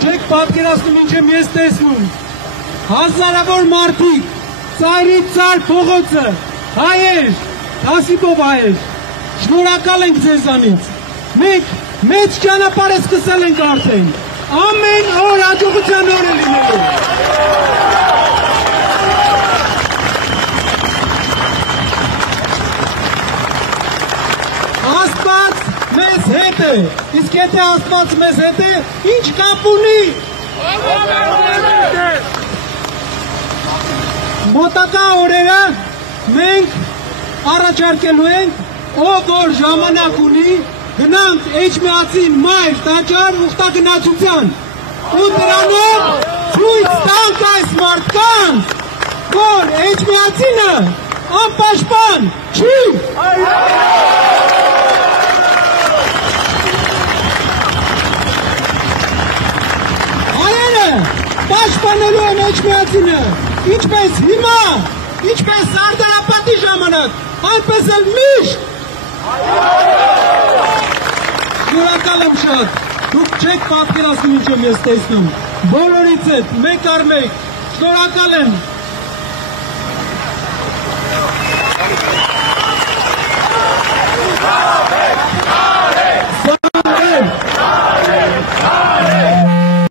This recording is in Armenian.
Չեք պատկերացնում ինչ եմ ես տեսնում, հազարավոր մարդիկ, ծայրից ծայր փողոցը, հայեր, Թասիպով հայեր, շնորհակալ ենք ձեզանից, մենք մեծ ճանապարհ սկսել ենք արդեն, ամեն օր հաջողության օր է լինելու։ Աստված մեզ հետ է, իսկ եթե Աստված մեզ հետ է, ինչ կապ ունի։ Մոտակա օրերը մենք առաջարկելու ենք, ով որ ժամանակ ունի, գնանք Էջմիածի մայր տաճար ուխտագնացության ու դրանով ցույց տանք այս մարդկանց, որ Էջմիածինը անպաշտպան չի։ Պաշտպանելու են Էջմիածինը, ինչպես հիմա, ինչպես Սարդարապետի ժամանակ, այնպես էլ միշտ։ Շնորհակալ եմ շատ, դուք չեք պատկերացնում ինչ եմ ես տեսնում, բոլորից հետ, մեկ առ մեկ, շնորհակալ եմ։ Ա